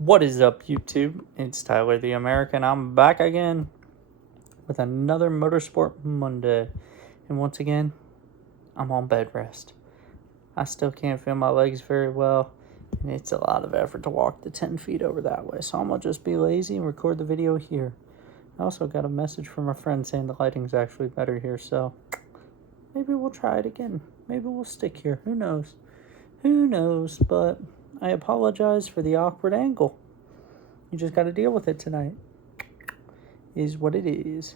What is up, YouTube? It's Tyler the American. I'm back again with another Motorsport Monday. And once again, I'm on bed rest. I still can't feel my legs very well, and it's a lot of effort to walk the 10 feet over that way. So I'm going to just be lazy and record the video here. I also got a message from a friend saying the lighting's actually better here, so maybe we'll try it again. Maybe we'll stick here. Who knows? Who knows? But I apologize for the awkward angle. You just got to deal with it tonight. Is what it is.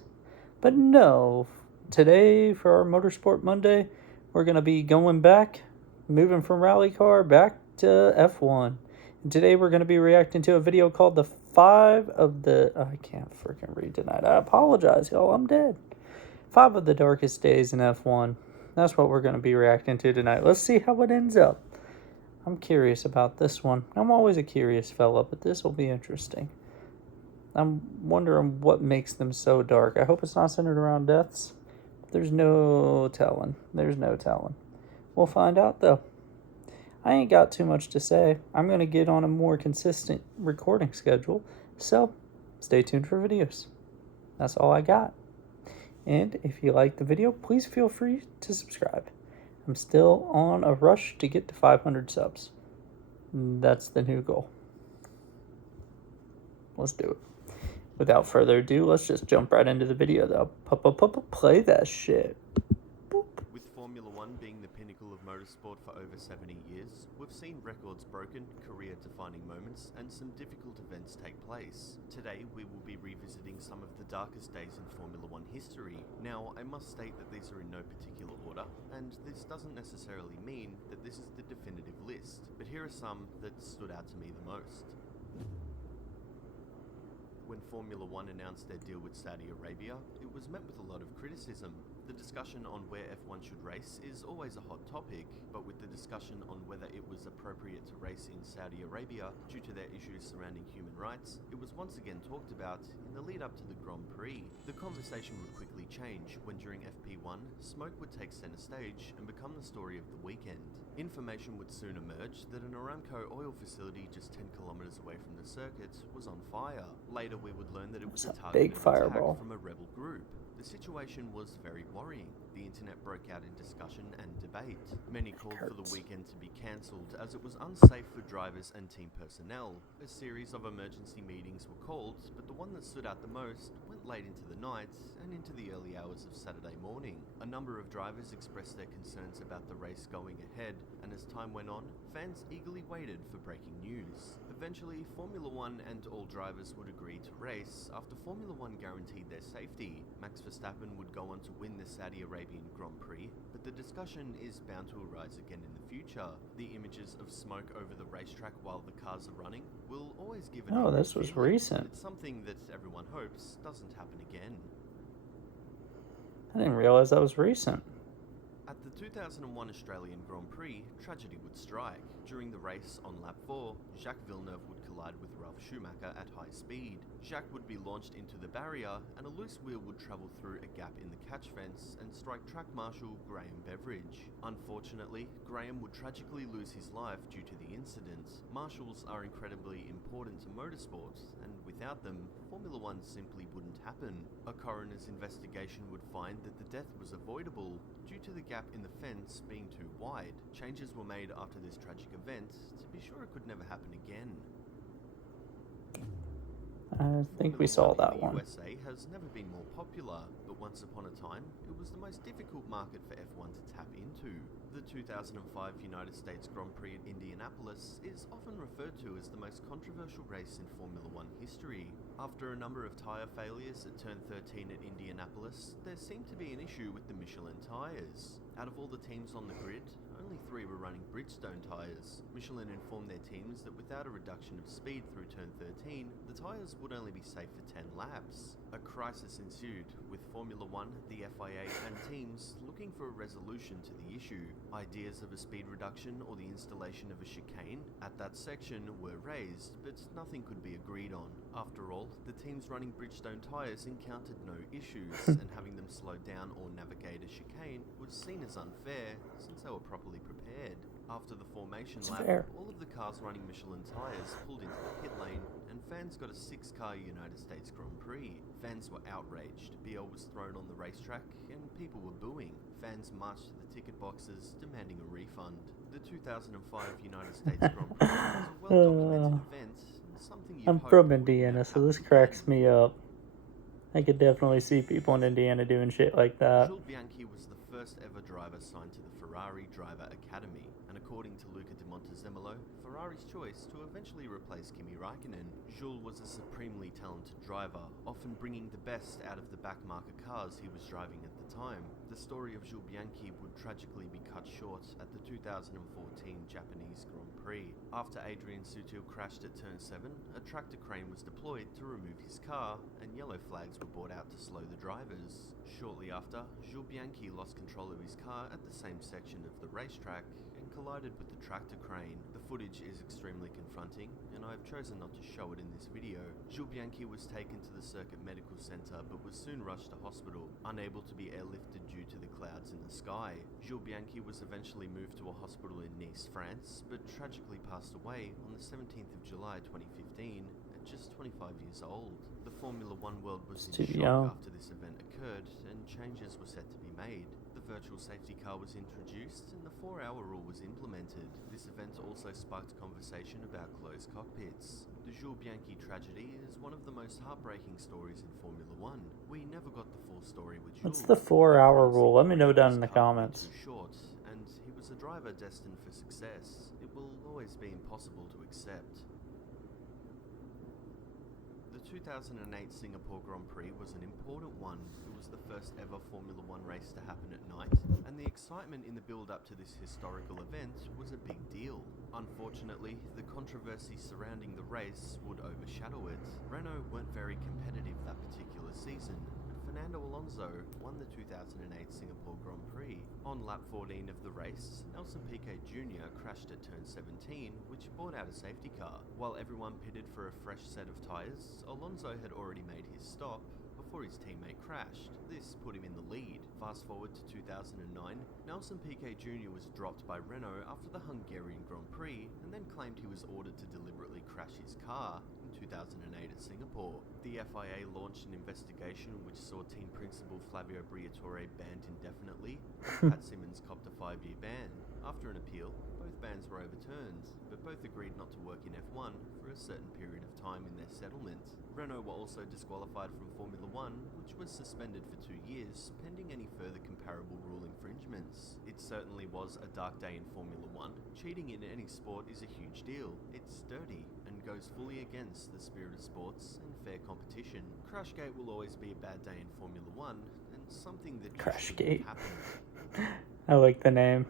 But no, today for our Motorsport Monday, we're going to be going back, moving from rally car back to F1. And today we're going to be reacting to a video called the 5 of the... I can't freaking read tonight. I apologize, y'all. I'm dead. 5 of the darkest days in F1. That's what we're going to be reacting to tonight. Let's see how it ends up. I'm curious about this one. I'm always a curious fella, but this will be interesting. I'm wondering what makes them so dark. I hope it's not centered around deaths. There's no telling. There's no telling. We'll find out, though. I ain't got too much to say. I'm going to get on a more consistent recording schedule, so stay tuned for videos. That's all I got. And if you like the video, please feel free to subscribe. I'm still on a rush to get to 500 subs. That's the new goal. Let's do it. Without further ado, let's just jump right into the video, though. Play that shit. With Formula One being the pinnacle of motorsport for over 70 years, we've seen records broken, career-defining moments, and some difficult events take place. Today, we will be revisiting some of the darkest days in Formula One history. Now, I must state that these are in no particular order, and this doesn't necessarily mean that this is the definitive list, but here are some that stood out to me the most. When Formula One announced their deal with Saudi Arabia, it was met with a lot of criticism. The discussion on where F1 should race is always a hot topic, but with the discussion on whether it was appropriate to race in Saudi Arabia due to their issues surrounding human rights, it was once again talked about in the lead up to the Grand Prix. The conversation would quickly change when during FP1, smoke would take center stage and become the story of the weekend. Information would soon emerge that an Aramco oil facility just 10 kilometers away from the circuit was on fire. Later we would learn that it was a targeted attack from a rebel group. The situation was very worrying. The internet broke out in discussion and debate. Many called for the weekend to be cancelled as it was unsafe for drivers and team personnel. A series of emergency meetings were called, but the one that stood out the most went late into the night and into the early hours of Saturday morning. A number of drivers expressed their concerns about the race going ahead, and as time went on, fans eagerly waited for breaking news. Eventually, Formula One and all drivers would agree to race after Formula One guaranteed their safety. Max Verstappen would go on to win the Saudi Arabian Grand Prix, but the discussion is bound to arise again in the future. The images of smoke over the racetrack while the cars are running will always give an this was recent. It's something that everyone hopes doesn't happen again. I didn't realize that was recent. At the 2001 Australian Grand Prix, tragedy would strike. During the race on lap 4, Jacques Villeneuve would collide with Ralf Schumacher at high speed. Jacques would be launched into the barrier, and a loose wheel would travel through a gap in the catch fence and strike track marshal Graham Beveridge. Unfortunately, Graham would tragically lose his life due to the incident. Marshals are incredibly important to motorsport, and without them, Formula One simply wouldn't happen. A coroner's investigation would find that the death was avoidable due to the gap in the fence being too wide. Changes were made after this tragic event to be sure it could never happen again. I think we saw that one. The USA has never been more popular, but once upon a time, it was the most difficult market for F1 to tap into. The 2005 United States Grand Prix at Indianapolis is often referred to as the most controversial race in Formula One history. After a number of tyre failures at turn 13 at Indianapolis, there seemed to be an issue with the Michelin tyres. Out of all the teams on the grid, only 3 were running Bridgestone tyres. Michelin informed their teams that without a reduction of speed through turn 13, the tyres would only be safe for 10 laps. A crisis ensued, with Formula One, the FIA and teams looking for a resolution to the issue. Ideas of a speed reduction or the installation of a chicane at that section were raised, but nothing could be agreed on. After all, the teams running Bridgestone tyres encountered no issues, and having them slow down or navigate a chicane was seen as unfair since they were properly prepared. After the formation It's lap, fair. all of the cars running Michelin tyres pulled into the pit lane, and fans got a 6-car United States Grand Prix. Fans were outraged, beer was thrown on the racetrack, and people were booing. Fans marched to the ticket boxes, demanding a refund. The 2005 United States Grand Prix was a well-documented event, and something you'd I'm hope from would never Indiana, so happen this cracks again. me up. I could definitely see people in Indiana doing shit like that. Jules Bianchi was the first ever driver signed to the Ferrari Driver Academy, and according to Luca di Montezemolo, Ferrari's choice to eventually replace Kimi Raikkonen. Jules was a supremely talented driver, often bringing the best out of the backmarker cars he was driving at the time. The story of Jules Bianchi would tragically be cut short at the 2014 Japanese Grand Prix. After Adrian Sutil crashed at turn 7, a tractor crane was deployed to remove his car, and yellow flags were brought out to slow the drivers. Shortly after, Jules Bianchi lost control of his car at the same section of the racetrack and collided with the tractor crane. The footage is extremely confronting, and I've chosen not to show it in this video. Jules Bianchi was taken to the Circuit Medical Centre but was soon rushed to hospital, unable to be airlifted due to the clouds in the sky. Jules Bianchi was eventually moved to a hospital in Nice, France, but tragically passed away on the 17th of July 2015 at just 25 years old. The Formula One world was It's in too shock young. after this event occurred, and changes were set to be made. The virtual safety car was introduced, and the 4-hour rule was implemented. This event also sparked conversation about closed cockpits. The Jules Bianchi tragedy is one of the most heartbreaking stories in Formula One. We never got the full story with Jules. What's the 4-hour The rule? Let me know crazy down in the car went comments. too short, and he was a driver destined for success. It will always be impossible to accept. The 2008 Singapore Grand Prix was an important one. It was the first ever Formula One race to happen at night, and the excitement in the build-up to this historical event was a big deal. Unfortunately, the controversy surrounding the race would overshadow it. Renault weren't very competitive that particular season. Fernando Alonso won the 2008 Singapore Grand Prix. On lap 14 of the race, Nelson Piquet Jr. crashed at turn 17, which brought out a safety car. While everyone pitted for a fresh set of tyres, Alonso had already made his stop before his teammate crashed. This put him in the lead. Fast forward to 2009, Nelson Piquet Jr. was dropped by Renault after the Hungarian Grand Prix, and then claimed he was ordered to deliberately crash his car in 2008 at Singapore. The FIA launched an investigation which saw team principal Flavio Briatore banned indefinitely, and Pat Simmons copped a 5-year ban. After an appeal, both bans were overturned, but both agreed not to work in F1 for a certain period of time in their settlement. Renault were also disqualified from Formula One, which was suspended for 2 years, pending any further comparable rule infringements. It certainly was a dark day in Formula One. Cheating in any sport is a huge deal. It's dirty, and goes fully against the spirit of sports and fair competition. Crashgate will always be a bad day in Formula One, and something that Crashgate. happened. I like the name.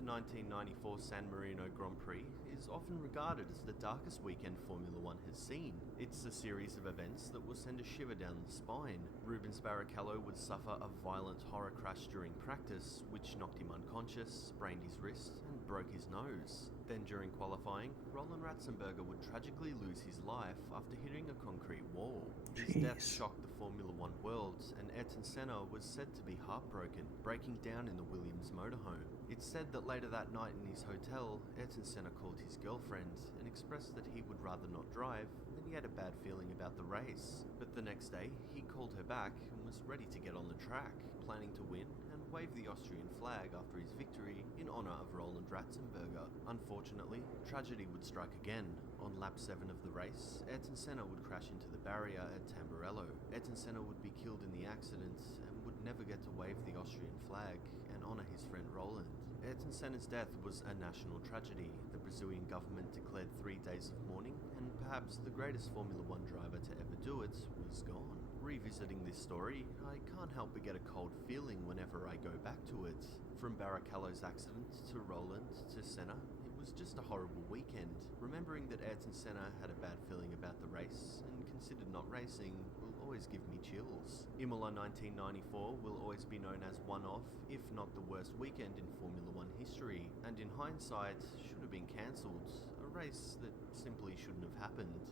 The 1994 San Marino Grand Prix is often regarded as the darkest weekend Formula One has seen. It's a series of events that will send a shiver down the spine. Rubens Barrichello would suffer a violent horror crash during practice, which knocked him unconscious, sprained his wrist, and broke his nose. Then during qualifying, Roland Ratzenberger would tragically lose his life after hitting a concrete wall. His death Jeez. shocked the Formula One world, and Ayrton Senna was said to be heartbroken, breaking down in the Williams motorhome. It's said that later that night in his hotel, Ayrton Senna called his girlfriend and expressed that he would rather not drive, and he had a bad feeling about the race. But the next day, he called her back and was ready to get on the track, planning to win and wave the Austrian flag after his victory in honour of Roland Ratzenberger. Unfortunately, tragedy would strike again. On lap 7 of the race, Ayrton Senna would crash into the barrier at Tamburello. Ayrton Senna would be killed in the accident and would never get to wave the Austrian flag and honour his friend Roland. Ayrton Senna's death was a national tragedy. The Brazilian government declared 3 days of mourning, and perhaps the greatest Formula One driver to ever do it was gone. Revisiting this story, I can't help but get a cold feeling whenever I go back to it. From Barrichello's accident to Roland to Senna, it was just a horrible weekend. Remembering that Ayrton Senna had a bad feeling about the race and considered not racing will always give me chills. Imola 1994 will always be known as one of, if not the worst weekend in Formula One history, and in hindsight should have been cancelled, a race that simply shouldn't have happened.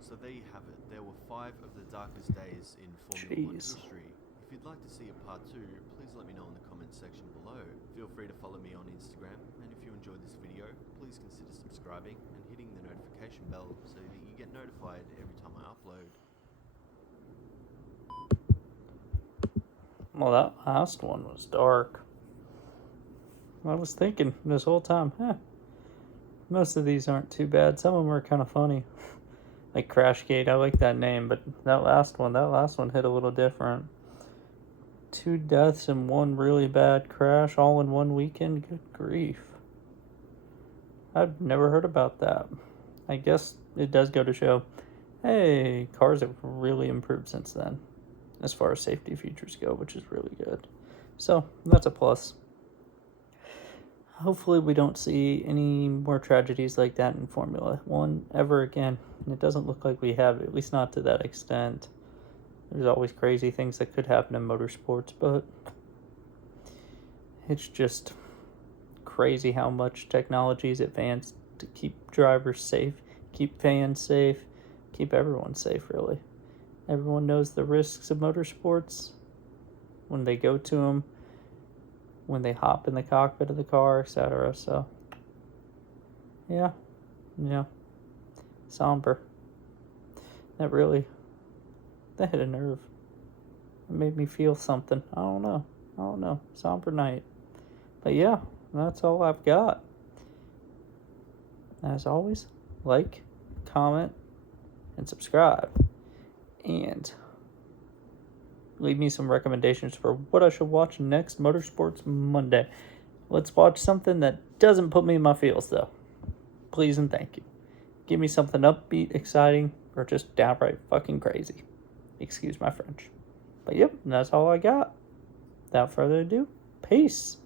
So there you have it. There were 5 of the darkest days in Formula One Jeez. history. If If you'd like to see a part 2, please let me know in the comments section below. Feel free to follow me on Instagram, and if you enjoyed this video, please consider subscribing and hitting the notification bell so that you get notified every time I upload. Well, that last one was dark. I was thinking this whole time, most of these aren't too bad. Some of them are kind of funny. Like Crashgate, I like that name, but that last one hit a little different. 2 deaths and 1 really bad crash all in one weekend. Good grief. I've never heard about that. I guess it does go to show, hey, cars have really improved since then, as far as safety features go, which is really good. So, that's a plus. Hopefully we don't see any more tragedies like that in Formula 1 ever again. And it doesn't look like we have, at least not to that extent. There's always crazy things that could happen in motorsports, but it's just crazy how much technology is advanced to keep drivers safe, keep fans safe, keep everyone safe, really. Everyone knows the risks of motorsports when they go to them, when they hop in the cockpit of the car, etc. So, yeah, somber. That hit a nerve. It made me feel something. I don't know. Somber night. But yeah, that's all I've got. As always, like, comment, and subscribe. And leave me some recommendations for what I should watch next Motorsports Monday. Let's watch something that doesn't put me in my feels, though. Please and thank you. Give me something upbeat, exciting, or just downright fucking crazy. Excuse my French. But yep, that's all I got. Without further ado, peace.